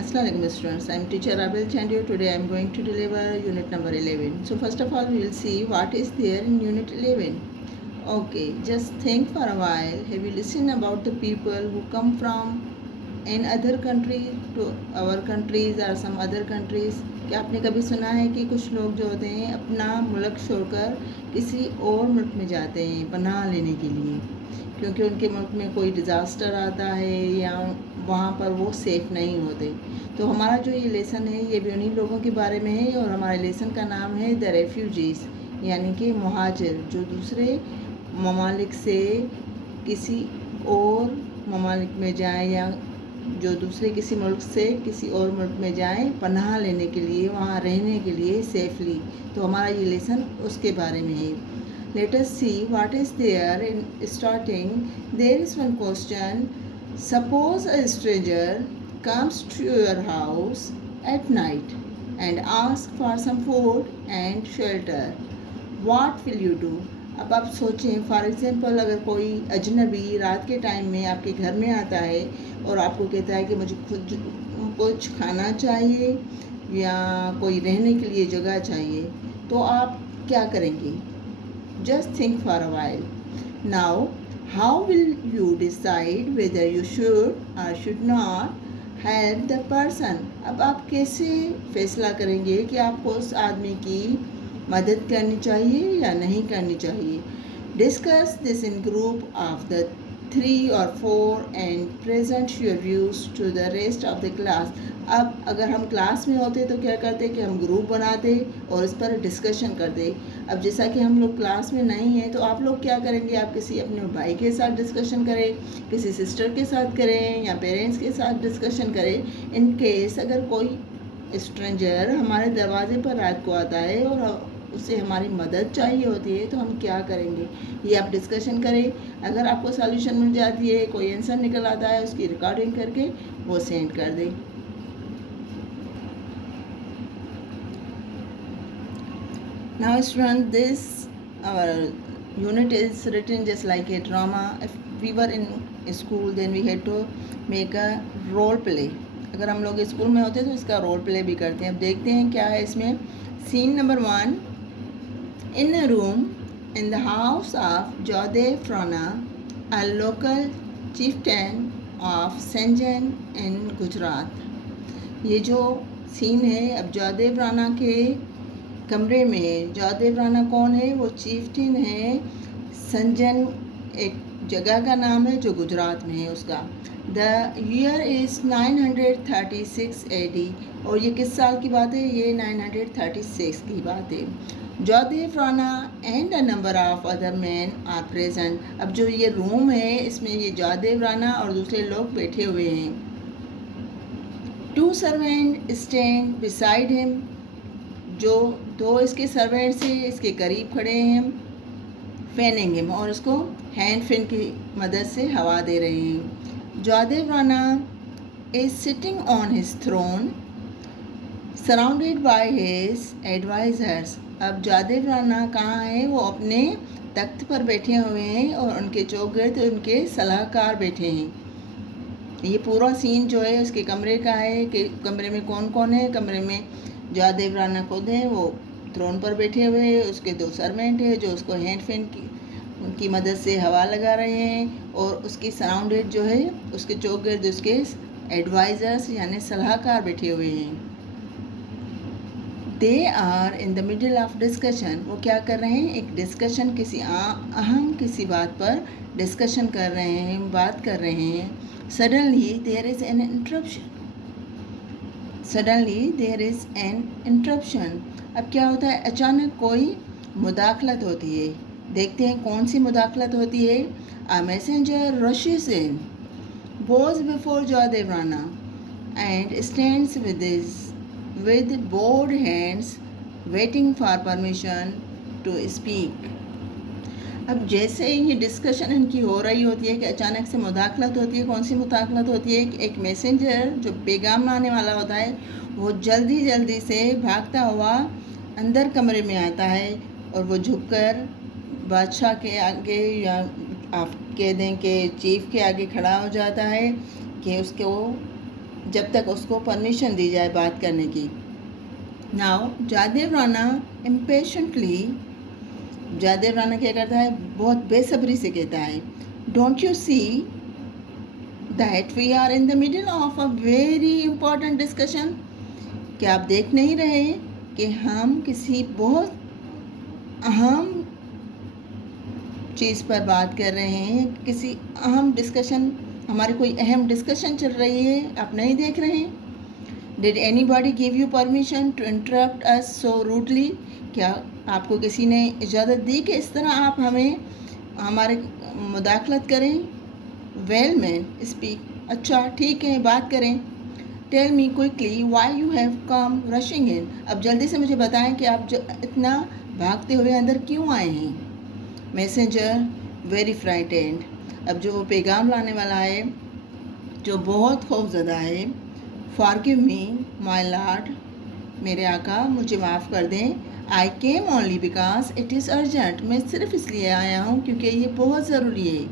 Assalamualaikum students, I am teacher Abel Chandio. Today I am going to deliver unit number 11. So first of all we will see what is there in unit 11. Okay, just think for a while. Have you listened about the people who come from in other country to our countries or some other countries? क्या आपने कभी सुना है कि कुछ लोग जो होते हैं अपना मुल्क छोड़कर किसी और मुल्क में जाते हैं पनाह लेने के लिए, क्योंकि उनके मुल्क में कोई डिज़ास्टर आता है या वहाँ पर वो सेफ़ नहीं होते। तो हमारा जो ये लेसन है ये भी उन्हीं लोगों के बारे में है और हमारे लेसन का नाम है द रेफ्यूजीज़, यानी कि मुहाजिर जो दूसरे ममालिक से किसी और ममालिक में जाएं या जो दूसरे किसी मुल्क से किसी और मुल्क में जाएं पनाह लेने के लिए, वहाँ रहने के लिए सेफली। तो हमारा ये लेसन उसके बारे में है। Let us see what is there in starting. There is one question. Suppose a stranger comes to your house at night and asks for some food and shelter. What will you do? अब आप सोचें, for example अगर कोई अजनबी रात के time में आपके घर में आता है और आपको कहता है कि मुझे खुद कुछ खाना चाहिए या कोई रहने के लिए जगह चाहिए, तो आप क्या करेंगे? Just think for a while. Now, how will you decide whether you should or should not help the person? अब आप कैसे फैसला करेंगे कि आपको उस आदमी की मदद करनी चाहिए या नहीं करनी चाहिए? Discuss this in group of the 3 or 4 and present your views to the rest of the class. अब अगर हम क्लास में होते तो क्या करते कि हम ग्रुप बनाते और इस पर डिस्कशन करते। अब जैसा कि हम लोग क्लास में नहीं हैं तो आप लोग क्या करेंगे, आप किसी अपने भाई के साथ डिस्कशन करें, किसी सिस्टर के साथ करें या पेरेंट्स के साथ डिस्कशन करें। इन केस अगर कोई स्ट्रेंजर हमारे दरवाजे पर रात को आता है और उसे हमारी मदद चाहिए होती है तो हम क्या करेंगे, ये आप डिस्कशन करें। अगर आपको सॉल्यूशन मिल जाती है, कोई आंसर निकल आता है, उसकी रिकॉर्डिंग करके वो सेंड कर दें। Now students, this our unit is written just like a drama. If we were in school then we had to make a role play. अगर हम लोग स्कूल में होते तो इसका रोल प्ले भी करते हैं। अब देखते हैं क्या है इसमें। Scene number 1. In a room in the house of Jodeh Frona, a local chieftain of Sanjan in Gujarat. ये जो सीन है अब जोधेव राणा के कमरे में। जोधेव राणा कौन है? वो चीफ्टिन है। संजन एक जगह का नाम है जो गुजरात में है उसका। द ईयर इज़ 936 AD और ये किस साल की बात है? ये 936 की बात है। Jodhev Rana and a number of other men are present. अब जो ये रूम है इसमें ये जोधेव राणा और दूसरे लोग बैठे हुए हैं। 2 सर्वेंट स्टैंड बिसाइड हिम, जो 2 इसके सर्वेंट्स हैं इसके करीब खड़े हैं। फैनिंग हिम, और उसको हैंड फैन की मदद से हवा दे रहे हैं। Jodhev Rana is sitting on his throne surrounded by his advisers. अब जोधेव राणा कहाँ हैं? वो अपने तख्त पर बैठे हुए हैं और उनके चौगिर्द उनके सलाहकार बैठे हैं। ये पूरा सीन जो है उसके कमरे का है कि कमरे में कौन कौन है। कमरे में जोधेव राणा खुद हैं, वो थ्रोन पर बैठे हुए हैं। उसके 2 सर्वेंट हैं जो उसको हैंड फैन की मदद से हवा लगा रहे हैं और उसकी सराउंडेड जो है उसके चौगिर्द उसके एडवाइज़र्स यानी सलाहकार बैठे हुए हैं। They are in the middle of discussion. वो क्या कर रहे हैं? एक डिस्कशन, किसी अहम किसी बात पर डिस्कशन कर रहे हैं, बात कर रहे हैं। Suddenly there is an interruption. Suddenly there is an interruption. अब क्या होता है? अचानक कोई मुदाखलत होती है। देखते हैं कौन सी मुदाखलत होती है। A messenger rushes in, bows before Jodhev Rana and stands with both hands waiting for permission to speak. अब जैसे ये डिस्कशन इनकी हो रही होती है कि अचानक से मुदाखलत होती है। कौन सी मुदाखलत होती है? कि एक मैसेंजर जो पैगाम लाने वाला होता है वो जल्दी जल्दी से भागता हुआ अंदर कमरे में आता है और वो झुककर बादशाह के आगे या आप कह दें कि चीफ के आगे खड़ा हो जाता है कि उसको जब तक उसको परमिशन दी जाए बात करने की। नाउ जयदेव राणा इम्पेशेंटली, जयदेव राणा क्या करता है, बहुत बेसब्री से कहता है, don't you see that we are in the middle of a very important discussion. क्या आप देख नहीं रहे कि हम किसी बहुत अहम चीज़ पर बात कर रहे हैं, किसी अहम डिस्कशन, हमारी कोई अहम डिस्कशन चल रही है, आप नहीं देख रहे हैं। Did anybody give you permission to interrupt us so rudely? क्या आपको किसी ने इजाज़त दी कि इस तरह आप हमें हमारे मुदाखलत करें? वेल मैन स्पीक, अच्छा ठीक है, बात करें। Tell me quickly why you have come rushing in, अब जल्दी से मुझे बताएं कि आप इतना भागते हुए अंदर क्यों आए हैं। मैसेंजर वेरी फ्राइटेंड, अब जो पैगाम लाने वाला है जो बहुत खौफज़दा है, फॉरगिव मी माय लॉर्ड, मेरे आका मुझे माफ़ कर दें। I came only because it is urgent, मैं सिर्फ इसलिए आया हूँ क्योंकि ये बहुत ज़रूरी है।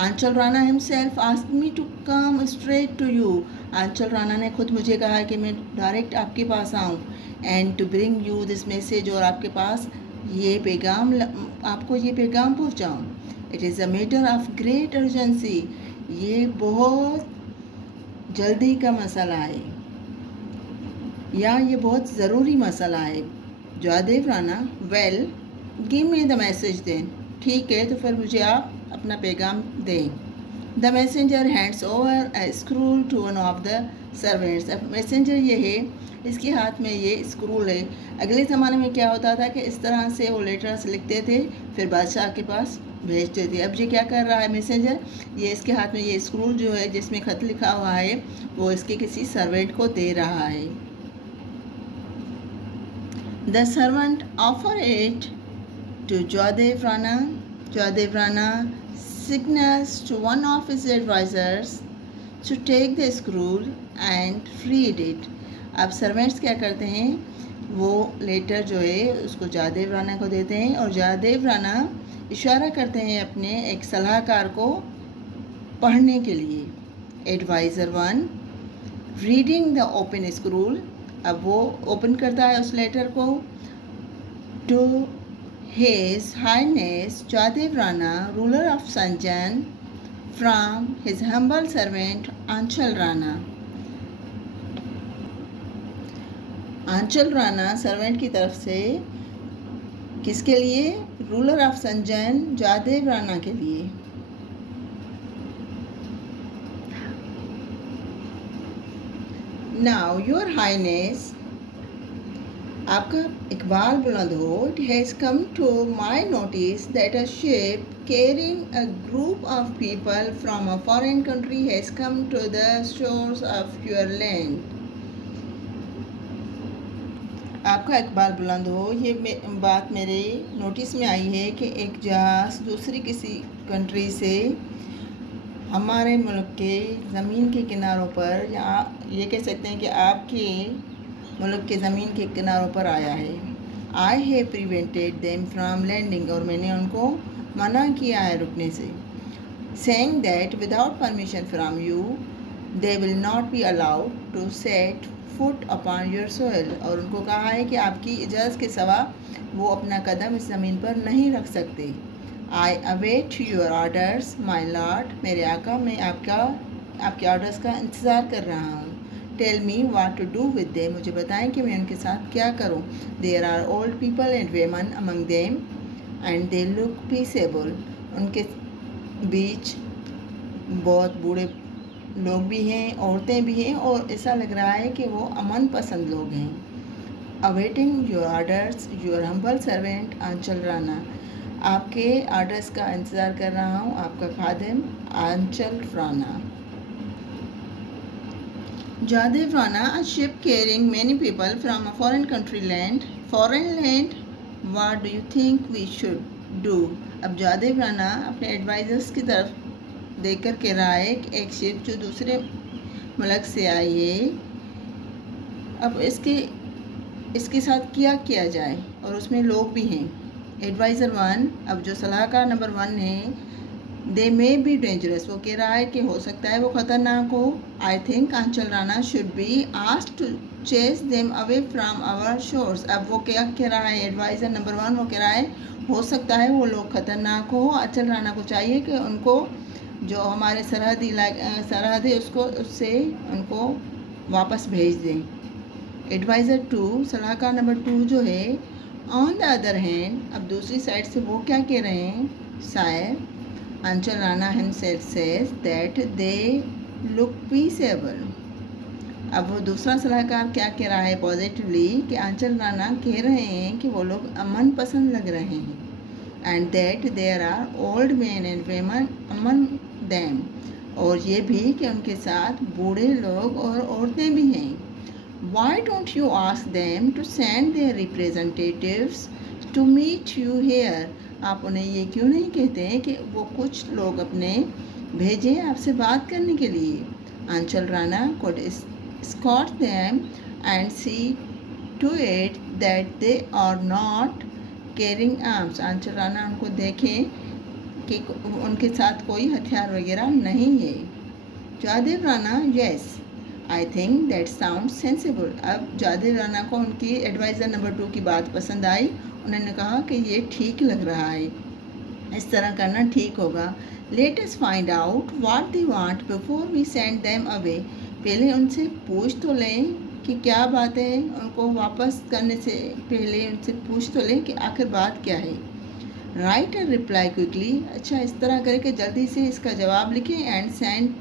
Anchal Rana himself asked me to come straight to you, Anchal Rana ने खुद मुझे कहा है कि मैं डायरेक्ट आपके पास आऊँ, and to bring you this message, और आपके पास ये पैगाम, आपको ये पैगाम पहुँचाऊँ। It is a matter of great urgency, ये बहुत जल्दी का मसला है या ये बहुत ज़रूरी मसला है। Jaidev Rana well give me the message then, ठीक है तो फिर मुझे आप अपना पैगाम दें। The messenger hands over a scroll to one of the servants, अब मैसेंजर ये है, इसके हाथ में ये स्क्रूल है। अगले ज़माने में क्या होता था कि इस तरह से वो लेटर्स लिखते थे फिर बादशाह के पास भेजते थे। अब ये क्या कर रहा है मैसेंजर, ये इसके हाथ में ये स्क्रूल जो है जिसमें ख़त लिखा हुआ है वो इसके किसी सर्वेंट को दे रहा है। The servant offered it to Jayadev Rana. Jayadev Rana signals to one of his advisors to take the scroll and read it. अब सर्वेंट्स क्या करते हैं, वो लेटर जो है उसको जयदेव राणा को देते हैं और जयदेव राणा इशारा करते हैं अपने एक सलाहकार को पढ़ने के लिए। Advisor 1 reading the open scroll, अब वो ओपन करता है उस लेटर को। To his highness Jaidev Rana ruler of Sanjan from his humble servant Anchal Rana. Anchal Rana servant की तरफ से किसके लिए, रूलर ऑफ संजन जयदेव राणा के लिए। नाउ योर हाइनेस, आपका इकबाल बुलंद हो, it has come to my notice that a ship carrying a group of people from a foreign country has come to the shores of your land. आपका इकबाल बुलंद हो, ये बात मेरे नोटिस में आई है कि एक जहाज़ दूसरी किसी कंट्री से हमारे मुल्क के ज़मीन के किनारों पर, या ये कह सकते हैं कि आपके मुल्क के ज़मीन के किनारों पर आया है। I have prevented them from landing, और मैंने उनको मना किया है रुकने से। Saying that without permission from you they will not be allowed to set foot upon your soil, और उनको कहा है कि आपकी इजाज़त के सिवा वो अपना कदम इस ज़मीन पर नहीं रख सकते। आई await your orders my lord, मेरे आका मैं आपके ऑर्डर्स का इंतज़ार कर रहा हूँ। Tell me what to do with them, मुझे बताएं कि मैं उनके साथ क्या करूँ। There are old people and women among them and they look peaceable, उनके बीच बहुत बूढ़े लोग भी हैं, औरतें भी हैं, और ऐसा लग रहा है कि वो अमन पसंद लोग हैं। Awaiting your orders your humble servant Anchal Rana, आपके ऑर्डर्स का इंतज़ार कर रहा हूँ, आपका खादिम आंचल Rana. Jaydev Rana, a ship carrying many people from a foreign country land. Foreign land, what do you think we should do? अब जयदेव राणा अपने एडवाइज़र्स की तरफ देख कर कह रहा है कि एक शिप जो दूसरे मुल्क से आई है, अब इसके साथ क्या किया जाए, और उसमें लोग भी हैं। एडवाइज़र 1, अब जो सलाहकार नंबर 1 है दे मे बी डेंजरस, वो कह रहा है कि हो सकता है वो ख़तरनाक हो। I think Anchal Rana should be asked to chase them away from our shores. अब वो क्या कह रहा है, एडवाइज़र नंबर 1 वो कह रहा है हो सकता है वो लोग ख़तरनाक हो, आंचल राणा को चाहिए कि उनको जो हमारे सरहद है उसको उससे उनको वापस भेज दें। एडवाइज़र 2 सलाहकार नंबर 2 जो है, ऑन द अदर हैंड, अब दूसरी साइड से वो क्या कह रहे हैं, शायद आंचल Rana himself says that they look peaceable। अब वो दूसरा सलाहकार क्या कह रहा है पॉजिटिवली कि आंचल राणा कह रहे हैं कि वो लोग अमन पसंद लग रहे हैं, and that there are old men and women among them, और ये भी कि उनके साथ बूढ़े लोग और औरतें भी हैं। Why don't you ask them to send their representatives to meet you here. आप उन्हें ये क्यों नहीं कहते हैं कि वो कुछ लोग अपने भेजें आपसे बात करने के लिए। आंचल Rana could escort them and see to it that they are not carrying arms। आंचल राणा उनको देखें कि उनके साथ कोई हथियार वगैरह नहीं है। Jaidev Rana, yes I think that sound sensible. अब जयदेव राणा को उनकी एडवाइज़र नंबर 2 की बात पसंद आई। उन्होंने कहा कि ये ठीक लग रहा है, इस तरह करना ठीक होगा। Let us find out what they want before we send them away. पहले उनसे पूछ तो लें कि क्या बात है, उनको वापस करने से पहले उनसे पूछ तो लें कि आखिर बात क्या है। राइट एंड रिप्लाई क्विकली, अच्छा इस तरह करें कि जल्दी से इसका जवाब लिखें, and send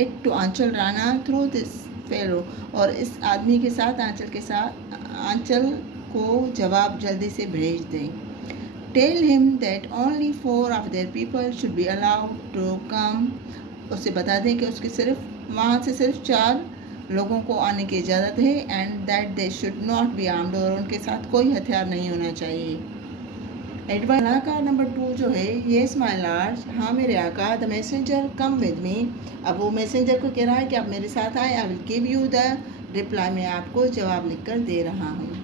it to Anchal Rana through this fellow, और इस आदमी के साथ आंचल को जवाब जल्दी से भेज दें। Tell him that only 4 of their people should be allowed to come. उसे बता दें कि उसके वहाँ से सिर्फ 4 लोगों को आने की इजाज़त है, and that they should not be armed, और उनके साथ कोई हथियार नहीं होना चाहिए। सलाहकार नंबर 2 जो है, येस माय लॉर्ड, हाँ मेरे आका, the messenger come with me. अब वो मैसेंजर को कह रहा है कि आप मेरे साथ आए, I will give you the reply, मैं आपको जवाब लिख कर दे रहा हूँ।